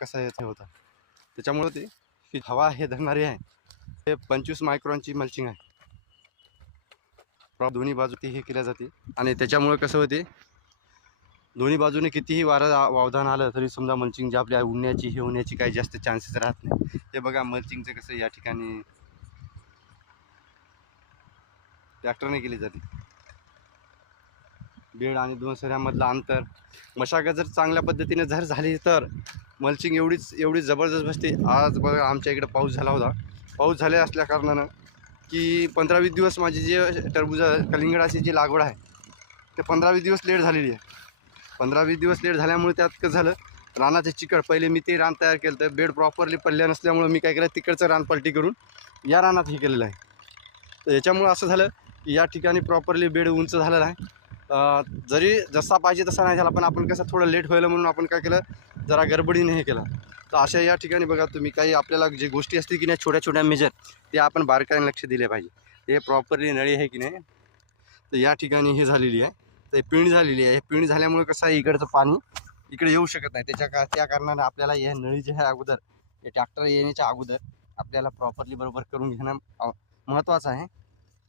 कसा याचा होता, त्याच्यामुळे ते ही हवा हे धरणारी आहे. हे 25 मायक्रॉनची मल्चिंग आहे. दोन्ही बाजू ती हे केल्या जाते आणि त्याच्यामुळे कसं होते, दोन्ही बाजूने कितीही वारा वावधान आलं तरी समजा मल्चिंग जे आपल्या उडण्याची हे होण्याची काही जास्त चान्सेस राहत नाही. हे बघा मल्चिंगचं कसं या ठिकाणी ट्रॅक्टरने केली जाते. बेड आणि 2 सऱ्यामधलं अंतर, मशागत जर चांगल्या पद्धतीने जर झाली तर मल्चिंग एवढी जबरदस्त बसते. आज बघा आमच्या इकडे पाऊस झाला होता. पाऊस झाले असल्या कारणानं की 15-20 दिवस माझी जे टरबूजा कलिंगडाची जी लागवड आहे ते 15-20 दिवस लेट झालेली आहे. 15-20 दिवस लेट झाल्यामुळे त्यात कसं झालं, रानाचे चिकट पहिले मी ते रान तयार केलं तर बेड प्रॉपरली पडल्या नसल्यामुळे मी काय केलं, तिकडचं रान पलटी करून या रानात हे केलेलं आहे. तर याच्यामुळं असं झालं की या ठिकाणी प्रॉपरली बेड उंच झालेला आहे. जरी जसा पाहिजे तसा नाही झाला, पण आपण कसं थोडं लेट व्हायला म्हणून आपण काय केलं, जरा गडबडीने हे केलं. तर अशा या ठिकाणी बघा तुम्ही, काही आपल्याला जे गोष्टी असतील की नाही छोट्या छोट्या मेजर, ते आपण बारकाईने लक्ष दिले पाहिजे. हे प्रॉपरली नळी आहे की नाही, तर या ठिकाणी हे झालेली आहे. तर पिळणी झालेली आहे. पिळणी झाल्यामुळे कसं आहे, इकडचं पाणी इकडे येऊ शकत नाही. त्या कारणाने आपल्याला या नळी जे आहे अगोदर, हे ट्रॅक्टर येण्याच्या अगोदर आपल्याला प्रॉपरली बरोबर करून घेणं महत्त्वाचं आहे.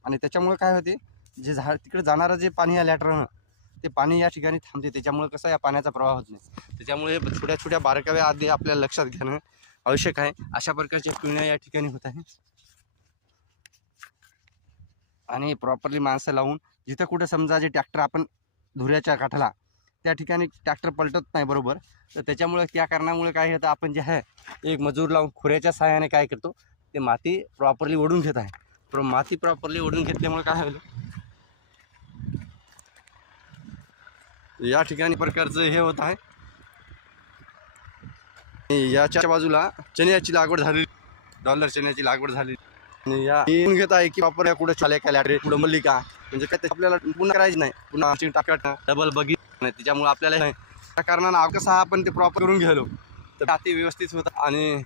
आणि त्याच्यामुळे काय होते, जे तिकडे जाणारं जे पाणी आहे लॅटरनं, ते पाणी या ठिकाणी थांबते. त्याच्यामुळे कसं या पाण्याचा प्रवाह होत नाही. त्याच्यामुळे छोट्या छोट्या बारकाव्या आधी आपल्याला लक्षात घेणं आवश्यक आहे. अशा प्रकारच्या पिळण्या या ठिकाणी होत आहे. आणि प्रॉपरली माणसं लावून जिथं कुठं समजा जे ट्रॅक्टर आपण धुऱ्याच्या काठाला त्या ठिकाणी ट्रॅक्टर पलटत नाही बरोबर, तर त्याच्यामुळे त्या कारणामुळे काय होतं, आपण जे आहे एक मजूर लावून खोऱ्याच्या सहाय्याने काय करतो, ते माती प्रॉपरली ओढून घेत आहे. माती प्रॉपरली ओढून घेतल्यामुळे काय होईल, या ठिकाणी प्रकारचं हे होत आहे. याच्या बाजूला चण्याची लागवड झाली, डॉलर चण्याची लागवड झाली. आणि या घेत आहे की वापर या कुठं चाले काय लॅटरी कुठं मल्ली का, म्हणजे काय आपल्याला पुन्हा करायचं नाही, पुन्हा टाकट डबल बघित नाही. त्याच्यामुळे आपल्याला त्या कारणानं कसं आपण ते प्रॉपर करून गेलो तर ते व्यवस्थित होतं. आणि